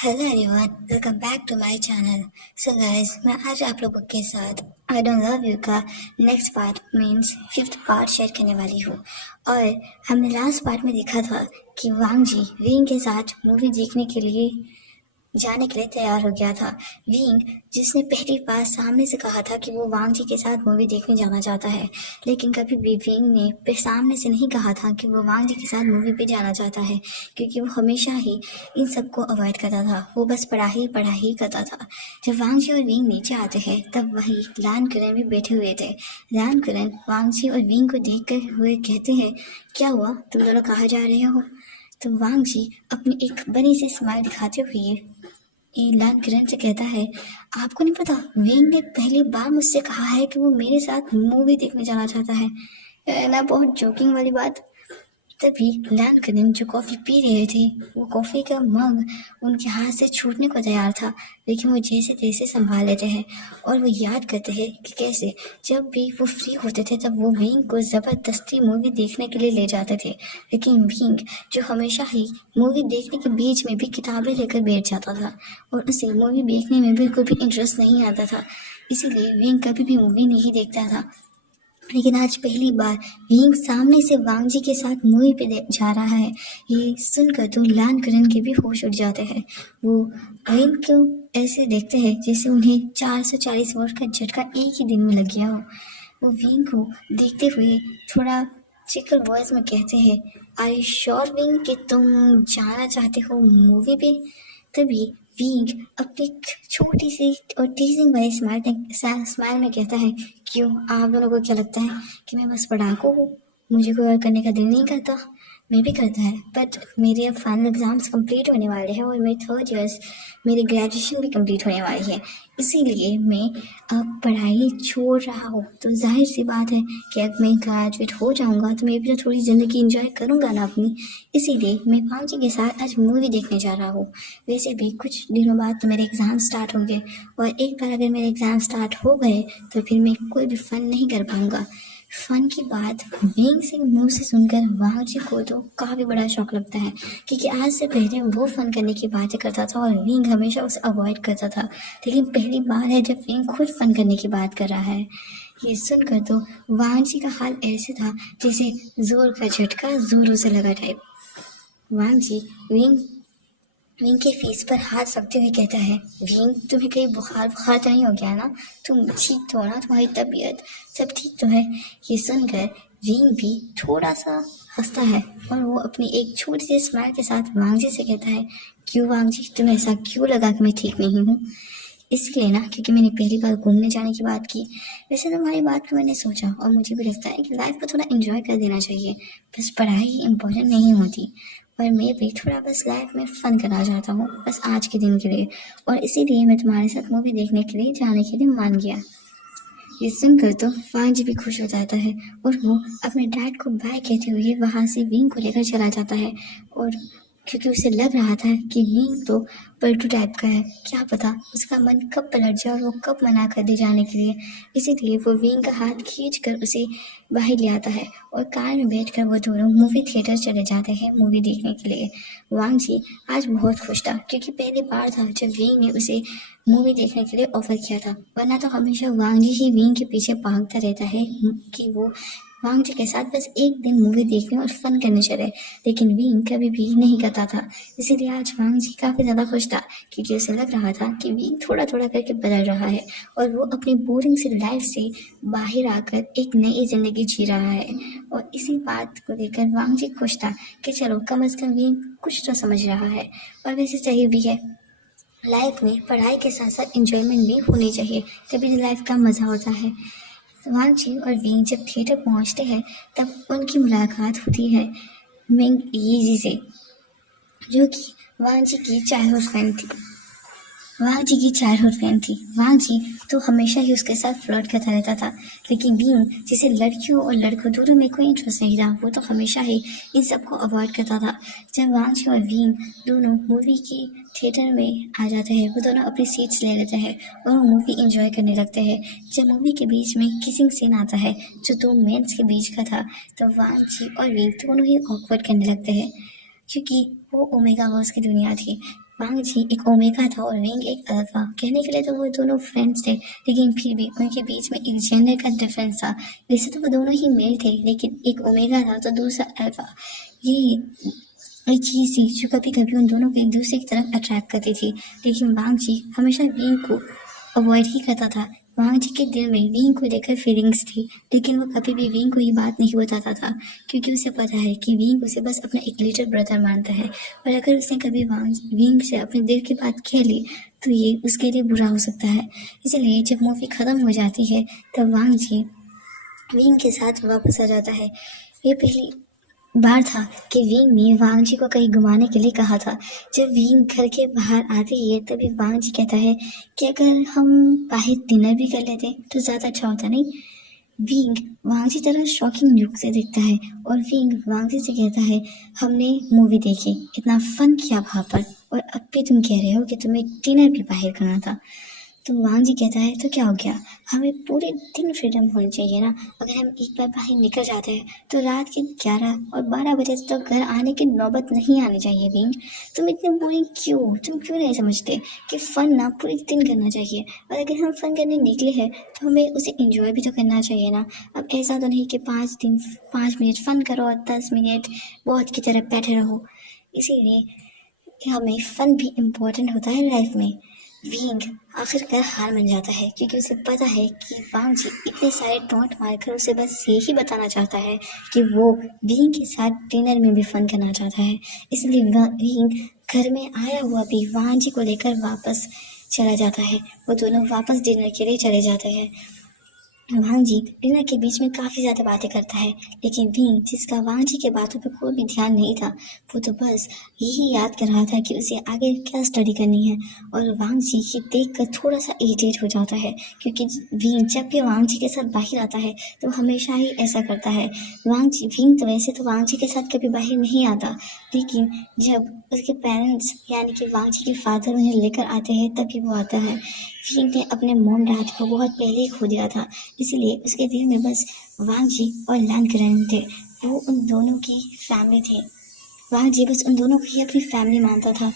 Hello everyone, welcome back to my channel. So guys, मैं आज आप लोगों के साथ आई डोंट लव यू का next part means fifth part share करने वाली हूँ। और हमने लास्ट पार्ट में देखा था कि वांग जी विंग के साथ मूवी देखने के लिए जाने के लिए तैयार हो गया था। विंग जिसने पहली बार सामने से कहा था कि वो वांग जी के साथ मूवी देखने जाना चाहता है, लेकिन कभी भी विंग ने सामने से नहीं कहा था कि वो वांग जी के साथ मूवी पे जाना चाहता है, क्योंकि वो हमेशा ही इन सबको अवॉइड करता था। वो बस पढ़ाई करता था। जब वांग जी और विंग नीचे आते हैं तब वही लान करण भी बैठे हुए थे। लान करण वांग जी और विंग को देख कर हुए कहते हैं, क्या हुआ, तुम दोनों कहाँ जा रहे हो? तो वांग जी अपनी एक बड़ी सी स्माइल दिखाते हुए लान किरण से कहता है, आपको नहीं पता, विंग ने पहली बार मुझसे कहा है कि वो मेरे साथ मूवी देखने जाना चाहता है। ना बहुत जोकिंग वाली बात। तभी लैन कनिन जो कॉफ़ी पी रहे थे, वो कॉफ़ी का मग उनके हाथ से छूटने को तैयार था, लेकिन वो जैसे तैसे संभाल लेते हैं। और वो याद करते हैं कि कैसे जब भी वो फ्री होते थे तब वो विंग को ज़बरदस्ती मूवी देखने के लिए ले जाते थे, लेकिन विंग जो हमेशा ही मूवी देखने के बीच में भी किताबें लेकर बैठ जाता था और उसे मूवी देखने में बिल्कुल भी इंटरेस्ट नहीं आता था। इसीलिए विंग कभी भी मूवी नहीं देखता था। लेकिन आज पहली बार विंग सामने से वांग जी के साथ मूवी पे जा रहा है। ये सुनकर तो लान करण के भी होश उड़ जाते हैं। वो विंग को ऐसे देखते हैं जैसे उन्हें 440 वोल्ट का झटका एक ही दिन में लग गया हो। वो विंग को देखते हुए थोड़ा चिकल वॉइस में कहते हैं, आर यू श्योर विंग कि तुम जाना चाहते हो मूवी पे? तभी विंग अपनी छोटी सी और टीजिंग वाली स्माइल में कहता है, क्यों, आप दोनों को क्या लगता है कि मैं बस पढ़ाकू हूँ? मुझे कोई और करने का दिल नहीं करता। मैं भी करता है, बट मेरे अब फाइनल एग्जाम्स कंप्लीट होने वाले हैं और मेरे थर्ड ईयर्स मेरी ग्रेजुएशन भी कंप्लीट होने वाली है। इसीलिए मैं अब पढ़ाई छोड़ रहा हूँ। तो जाहिर सी बात है कि अब मैं ग्रेजुएट हो जाऊँगा तो मैं भी तो थोड़ी ज़िंदगी इंजॉय करूँगा ना अपनी। इसीलिए मैं पांची के साथ आज मूवी देखने जा रहा हूँ। वैसे भी कुछ दिनों बाद तो मेरे एग्ज़ाम स्टार्ट होंगे, और एक बार अगर मेरे एग्ज़ाम स्टार्ट हो गए तो फिर मैं कोई भी फ़न नहीं कर पाऊँगा। फ़न की बात विंग से मुंह से सुनकर वांग जी को तो काफ़ी बड़ा शौक लगता है, क्योंकि आज से पहले वो फ़न करने की बातें करता था और विंग हमेशा उसे अवॉइड करता था। लेकिन पहली बार है जब विंग खुद फ़न करने की बात कर रहा है। ये सुनकर तो वांग जी का हाल ऐसे था जैसे जोर का झटका जोरों से लगा टाइप। वांग जी विंग विंग के फेस पर हाथ रखते हुए कहता है, विंग, तुम्हें कहीं बुखार बुखार तो नहीं हो गया ना? तुम ठीक तो हो ना? तुम्हारी तबीयत सब ठीक तो है? ये सुनकर विंग भी थोड़ा सा हंसता है और वो अपनी एक छोटी सी स्माइल के साथ वांग जी से कहता है, क्यों वांग जी, तुम्हें ऐसा क्यों लगा कि मैं ठीक नहीं हूँ? इसलिए ना क्योंकि मैंने पहली बार घूमने जाने की बात की। वैसे तुम्हारी बात को मैंने सोचा और मुझे भी लगता है कि लाइफ को थोड़ा एंजॉय कर देना चाहिए, बस पढ़ाई ही इम्पोर्टेंट नहीं होती। और मैं भी थोड़ा बस लाइफ में फ़न करना चाहता हूँ, बस आज के दिन के लिए, और इसीलिए मैं तुम्हारे साथ मूवी देखने के लिए जाने के लिए मान गया। ये सुनकर तो फांज भी खुश हो जाता है और वो अपने डैड को बाय कहते हुए वहाँ से विंग को लेकर चला जाता है। और क्योंकि उसे लग रहा था कि विंग तो पलटू टाइप का है, क्या पता उसका मन कब पलट जाए और वो कब मना कर दे जाने के लिए। इसीलिए वो विंग का हाथ खींच कर उसे बाहर ले आता है और कार में बैठकर वो दोनों मूवी थिएटर चले जाते हैं मूवी देखने के लिए। वांग जी आज बहुत खुश था, क्योंकि पहली बार था जब विंग ने उसे मूवी देखने के लिए ऑफर किया था, वरना तो हमेशा वांग जी ही विंग के पीछे भागता रहता है कि वो वांग जी के साथ बस एक दिन मूवी देखने और फन करने चले, लेकिन विंग कभी भी नहीं करता था। इसीलिए आज वांग जी काफ़ी ज़्यादा खुश था, क्योंकि उसे लग रहा था कि विंग थोड़ा थोड़ा करके बदल रहा है और वो अपनी बोरिंग सी लाइफ से बाहर आकर एक नई जिंदगी जी रहा है। और इसी बात को लेकर वांग जी खुश था कि चलो कम अज़ कम विंग कुछ तो समझ रहा है। और वैसे सही भी है, लाइफ में पढ़ाई के साथ साथ इंजॉयमेंट भी होनी चाहिए, तभी तो लाइफ का मज़ा होता है। वांची और विंग जब थिएटर पहुंचते हैं तब उनकी मुलाकात होती है मिंग यीजी से, जो कि वांची की चाइल्डहुड फ्रेंड थी। वांग जी की चाइल्डहुड फ्रेंड थी। वांग जी तो हमेशा ही उसके साथ फ्लर्ट करता रहता था, लेकिन विंग जिसे लड़कियों और लड़कों दोनों में कोई इंटरेस्ट नहीं था, वो तो हमेशा ही इन सबको अवॉइड करता था। जब वांग जी और विंग दोनों मूवी की थिएटर में आ जाते हैं, वो दोनों अपनी सीट्स ले लेते हैं और वो मूवी इंजॉय करने लगते हैं। जब मूवी के बीच में किसिंग सीन आता है जो दो मेंस के बीच का था, तो वांग जी और विंग दोनों ही ऑकवर्ड करने लगते हैं, क्योंकि वो ओमेगा वर्स की दुनिया थी। वांग जी एक ओमेगा था और विंग एक अल्फा। कहने के लिए तो वो दोनों फ्रेंड्स थे, लेकिन फिर भी उनके बीच में एक जेंडर का डिफरेंस था। वैसे तो वो दोनों ही मेल थे, लेकिन एक ओमेगा था तो दूसरा अल्फा। ये एक चीज़ थी जो कभी कभी उन दोनों को एक दूसरे की तरफ अट्रैक्ट करती थी। लेकिन वांग जी हमेशा विंग को अवॉइड ही करता था। वांग जी के दिल में विंग को लेकर फीलिंग्स थी, लेकिन वो कभी भी विंग को ये बात नहीं बताता था, क्योंकि उसे पता है कि विंग उसे बस अपना एक लिटिल ब्रदर मानता है। और अगर उसने कभी विंग से अपने दिल की बात कह ली तो ये उसके लिए बुरा हो सकता है। इसलिए जब मूवी खत्म हो जाती है तब वांग जी विंग के साथ वापस आ जाता है। ये पहली बार था कि विंग ने वांग जी को कहीं घुमाने के लिए कहा था। जब विंग घर के बाहर आती है तभी वांग जी कहता है कि अगर हम बाहर डिनर भी कर लेते तो ज़्यादा अच्छा होता, नहीं? विंग वांग जी तरह शॉकिंग लुक से देखता है और विंग वांग जी से कहता है, हमने मूवी देखी, इतना फन किया वहाँ पर, और अब भी तुम कह रहे हो कि तुम्हें डिनर भी बाहर करना था। तो वांग जी कहता है, तो क्या हो गया, हमें पूरे दिन फ्रीडम होनी चाहिए ना। अगर हम एक बार बाहर निकल जाते हैं तो रात के 11 और 12 बजे तक घर आने की नौबत नहीं आनी चाहिए। विंग, तुम इतने बोरिंग क्यों, तुम क्यों नहीं समझते कि फ़न ना पूरे दिन करना चाहिए, और अगर हम फ़न करने निकले हैं तो हमें उसे इंजॉय भी तो करना चाहिए ना। अब ऐसा तो नहीं कि 5 मिनट फ़न करो और 10 मिनट बहुत की तरह बैठे रहो। इसीलिए हमें फ़न भी इम्पोर्टेंट होता है लाइफ में। विंग आखिरकार हार मान जाता है, क्योंकि उसे पता है कि वांग जी इतने सारे टोंट मारकर उसे बस यही बताना चाहता है कि वो विंग के साथ डिनर में भी फन करना चाहता है। इसलिए विंग घर में आया हुआ भी वांग जी को लेकर वापस चला जाता है। वो दोनों वापस डिनर के लिए चले जाते हैं। वांग जी डिनर के बीच में काफी ज्यादा बातें करता है, लेकिन विंग, जिसका वांग जी के बातों पर कोई भी ध्यान नहीं था, वो तो बस यही याद कर रहा था कि उसे आगे क्या स्टडी करनी है। और वांग जी ये देख कर थोड़ा सा इरिटेट हो जाता है, क्योंकि विंग जब भी वांग जी के साथ बाहर आता है तो हमेशा ही ऐसा करता है। विंग तो वैसे तो वांग जी के साथ कभी बाहर नहीं आता, लेकिन जब उसके पेरेंट्स यानी कि वांग जी के फादर उन्हें लेकर आते हैं तभी वो आता है। विंग ने अपने मॉम डैड को बहुत पहले ही खो दिया था, इसलिए उसके दिल में बस वांग जी और लैंग करेन थे। वो उन दोनों की फैमिली थे। वांग जी बस उन दोनों को ही अपनी फैमिली मानता था।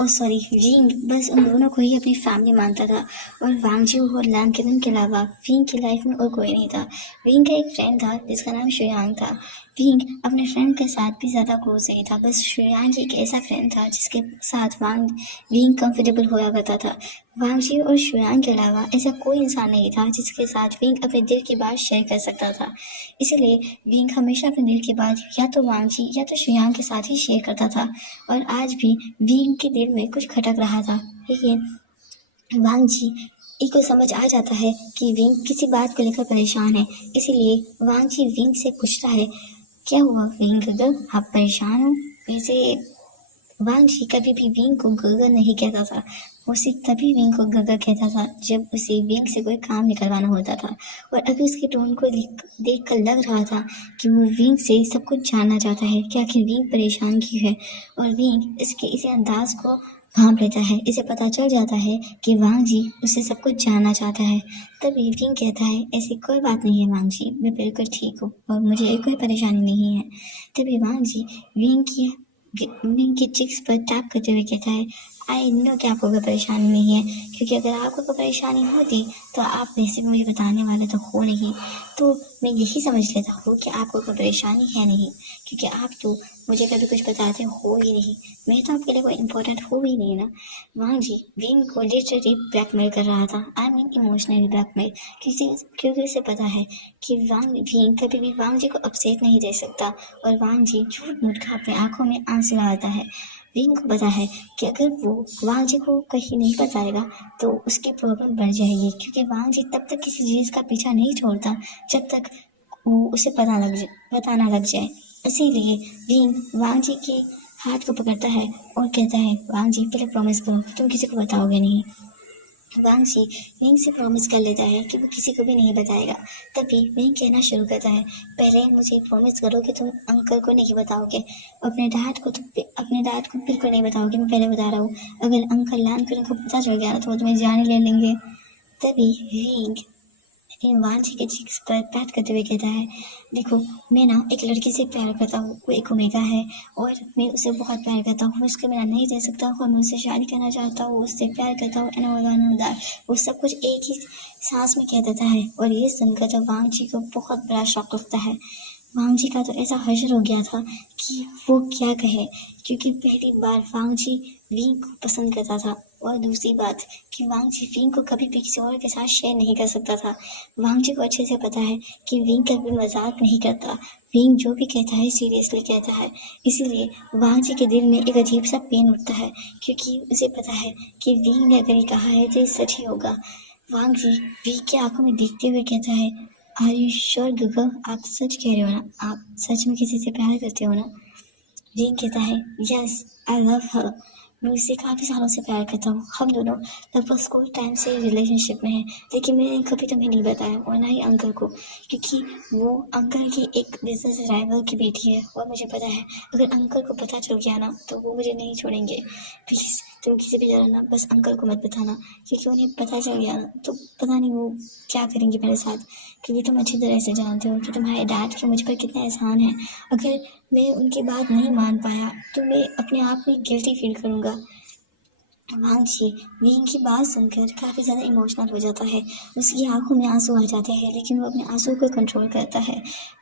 विंग बस उन दोनों को ही अपनी फैमिली मानता था, और वांग जी और लैंग करेन के अलावा विंग की लाइफ में और कोई नहीं था। विंग का एक फ्रेंड था जिसका नाम शुयांग था। विंग अपने फ्रेंड के साथ भी ज़्यादा क्लोज नहीं था, बस शुयांग एक ऐसा फ्रेंड था जिसके साथ विंग कंफर्टेबल होया करता था। वांग जी और शुयांग के अलावा ऐसा कोई इंसान नहीं था जिसके साथ विंग अपने दिल की बात शेयर कर सकता था। इसलिए विंग हमेशा अपने दिल की बात या तो वांग जी या तो शुयांग के साथ ही शेयर करता था, और आज भी विंग के दिल में कुछ खटक रहा था। लेकिन वांग जी को समझ आ जाता है कि विंग किसी बात को लेकर परेशान है, इसीलिए वांग जी विंग से पूछता है, क्या हुआ विंग गगल, आप परेशान हो? वैसे वांग जी कभी भी विंग को गगल नहीं कहता था। वो सिर्फ तभी विंग को गगल कहता था जब उसे विंग से कोई काम निकलवाना होता था, और अभी उसके टोन को देख कर लग रहा था कि वो विंग से सब कुछ जानना चाहता है कि आखिर विंग परेशान क्यों है। और विंग इसी अंदाज को भांप लेता है। इसे पता चल जाता है कि वांग जी उससे सब कुछ जानना चाहता है। तभी विंग कहता है, ऐसी कोई बात नहीं है वांग जी, मैं बिल्कुल ठीक हूँ और मुझे कोई परेशानी नहीं है। तभी वांग जी विंग की चिक्स पर टैप करते हुए कहता है, आई नो कि आपको कोई परेशानी नहीं है, क्योंकि अगर आपको कोई परेशानी होती तो आप वैसे भी मुझे बताने वाले तो हो नहीं। तो मैं यही समझ लेता हूँ कि आपको कोई परेशानी है नहीं, क्योंकि आप तो मुझे कभी कुछ बताते हो ही नहीं। मैं तो आपके लिए कोई इम्पोर्टेंट हो ही नहीं ना। वांग जी विंग को लिटरली ब्लैकमेल कर रहा था, आई मीन इमोशनली ब्लैकमेल, क्योंकि उसे पता है कि विंग कभी भी वांग जी को अपसेट नहीं दे सकता, और वांग जी झूठ मूठ का अपने आंखों में आंसू लगाता है। विंग को पता है कि अगर वो वांग जी को कहीं नहीं बताएगा तो उसकी प्रॉब्लम बढ़ जाएगी, क्योंकि वांग जी तब तक किसी चीज़ का पीछा नहीं छोड़ता जब तक वो उसे बताना लग जाए। इसीलिए विंग वांग जी के हाथ को पकड़ता है और कहता है, वांग जी पहले प्रॉमिस करो तुम किसी को बताओगे नहीं। वांग जी विंग से प्रॉमिस कर लेता है कि वो किसी को भी नहीं बताएगा। तभी विंग कहना शुरू करता है, पहले मुझे प्रॉमिस करो कि तुम अंकल को नहीं बताओगे, अपने डैड को बिल्कुल नहीं बताओगे, मैं पहले बता रहा हूँ। अगर अंकल लैंड को पता चल गया ना तो वो तुम्हें जान ले लेंगे। तभी विंग लेकिन वांची के चिक्स पर पैट करते हुए कहता है, देखो मैं ना एक लड़की से प्यार करता हूँ, वो एक ओमेगा है और मैं उसे बहुत प्यार करता हूँ, मैं उसके बिना नहीं रह सकता हूँ और मैं उससे शादी करना चाहता हूँ, उससे प्यार करता हूँ एंड वो सब कुछ एक ही सांस में कह देता है। और ये सुनकर जब वांची को बहुत बड़ा शौक लगता है। वांग जी का तो ऐसा हशर हो गया था कि वो क्या कहे, क्योंकि पहली बार वांग जी विंग को पसंद करता था और दूसरी बात कि वांग जी विंग को कभी भी किसी और के साथ शेयर नहीं कर सकता था। वांग जी को अच्छे से पता है कि विंग कभी मजाक नहीं करता, विंग जो भी कहता है सीरियसली कहता है। इसीलिए वांग जी के दिल में एक अजीब सा पेन उठता है, क्योंकि उसे पता है कि विंग ने अगर ये कहा है तो ये सच ही होगा। वांग जी विंग की आंखों में देखते हुए कहता है, आर यू श्योर गूगल, आप सच कह रहे हो ना, आप सच में किसी से प्यार करते हो ना? विंग कहता है, यस आई लव हर, मैं उससे काफ़ी सालों से प्यार करता हूँ, हम दोनों लगभग स्कूल टाइम से रिलेशनशिप में हैं, लेकिन मैंने कभी तुम्हें नहीं बताया और ना ही अंकल को, क्योंकि वो अंकल की एक बिजनेस राइवल की बेटी है और मुझे पता है अगर अंकल को पता चल गया ना तो वो मुझे नहीं छोड़ेंगे। प्लीज़ तुम किसी भी तरह ना बस अंकल को मत बताना, क्योंकि उन्हें पता चल गया ना तो पता नहीं वो क्या करेंगे मेरे साथ, क्योंकि तुम अच्छी तरह से जानते हो कि तुम्हारे डैड के मुझ पर कितना एहसान है। अगर मैं उनकी बात नहीं मान पाया तो मैं अपने आप में गिल्टी फील करूँगा। वांग जी विंग की बात सुनकर काफ़ी ज़्यादा इमोशनल हो जाता है, उसकी आंखों में आंसू आ जाते हैं, लेकिन वो अपने आंसू को कंट्रोल करता है।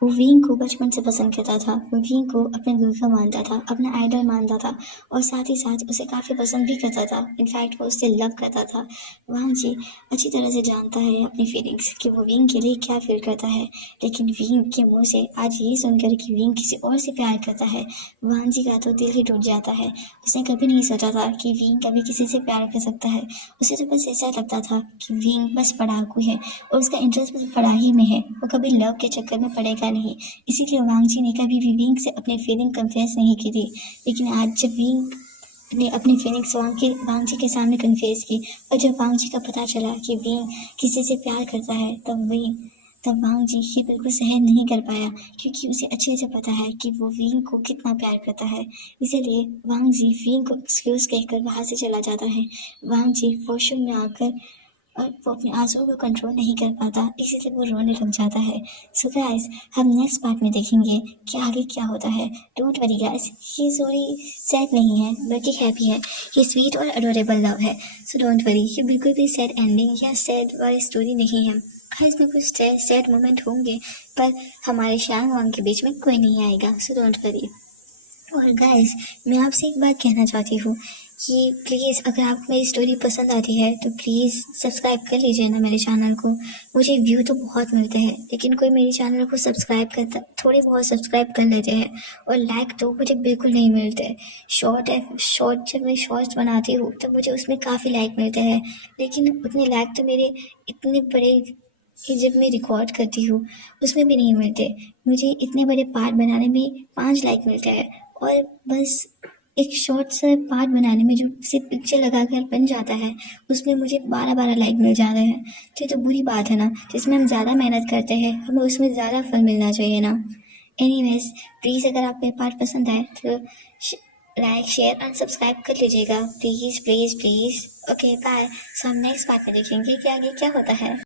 वो विंग को बचपन से पसंद करता था, वो विंग को अपने गुरु का मानता था, अपना आइडल मानता था और साथ ही साथ उसे काफ़ी पसंद भी करता था, इनफैक्ट वो उससे लव करता था। वांग जी अच्छी तरह से जानता है अपनी फीलिंग्स कि वो विंग के लिए क्या फील करता है, लेकिन विंग के मुँह से आज ये सुनकर कि विंग किसी और से प्यार करता है, वांग जी का तो दिल ही टूट जाता है। उसने कभी नहीं सोचा था कि विंग कभी किसी से प्यार कर सकता है, उसे तो बस ऐसा लगता था कि विंग बस पढ़ाकू है और उसका इंटरेस्ट बस पढ़ाई में है, वो कभी लव के चक्कर में पड़ेगा नहीं। इसीलिए वांग जी ने कभी भी विंग से अपनी फीलिंग कन्फेस नहीं की थी, लेकिन आज जब विंग ने अपनी फीलिंग्स वांग जी के सामने कन्फेस की और जब वांग जी का पता चला कि विंग किसी से प्यार करता है तब वांग जी ये बिल्कुल सहन नहीं कर पाया, क्योंकि उसे अच्छे से पता है कि वो विंग को कितना प्यार करता है। इसीलिए वांग जी विंग को एक्सक्यूज कहकर वहाँ से चला जाता है। वांग जी वॉशरूम में आकर और वो अपने आंसुओं को कंट्रोल नहीं कर पाता, इसीलिए वो रोने लग जाता है। सो गाइस हम नेक्स्ट पार्ट में देखेंगे कि आगे क्या होता है। डोंट वरी गाइस, ये स्टोरी सैड नहीं है बल्कि हैप्पी है, ये स्वीट और अडोरेबल लव है। सो डोंट वरी, ये बिल्कुल भी सैड एंडिंग या सैड वाली स्टोरी नहीं है। हाँ इसमें कुछ सैड मोमेंट होंगे पर हमारे शांग वांग के बीच में कोई नहीं आएगा। So don't worry. और गाइस मैं आपसे एक बात कहना चाहती हूँ कि प्लीज़ अगर आपको मेरी स्टोरी पसंद आती है तो प्लीज़ सब्सक्राइब कर लीजिए ना मेरे चैनल को। मुझे व्यू तो बहुत मिलते हैं लेकिन कोई मेरे चैनल को सब्सक्राइब करता, थोड़े बहुत सब्सक्राइब कर लेते हैं और लाइक तो मुझे बिल्कुल नहीं मिलते। शॉर्ट जब मैं शॉर्ट्स बनाती हूँ तो मुझे उसमें काफ़ी लाइक मिलते हैं, लेकिन उतने लाइक तो मेरे इतने बड़े कि जब मैं रिकॉर्ड करती हूँ उसमें भी नहीं मिलते। मुझे इतने बड़े पार्ट बनाने में 5 लाइक मिलते हैं और बस एक शॉर्ट सा पार्ट बनाने में जो सिर्फ पिक्चर लगाकर बन जाता है उसमें मुझे 12-12 लाइक मिल जाते हैं। तो ये तो बुरी बात है ना, जिसमें हम ज़्यादा मेहनत करते हैं हमें उसमें ज़्यादा फल मिलना चाहिए ना। एनीवेज प्लीज़ अगर आपको ये पार्ट पसंद आए तो लाइक शेयर एंड सब्सक्राइब कर लीजिएगा please please please. Okay bye. So हम नेक्स्ट पार्ट में देखेंगे कि आगे क्या होता है।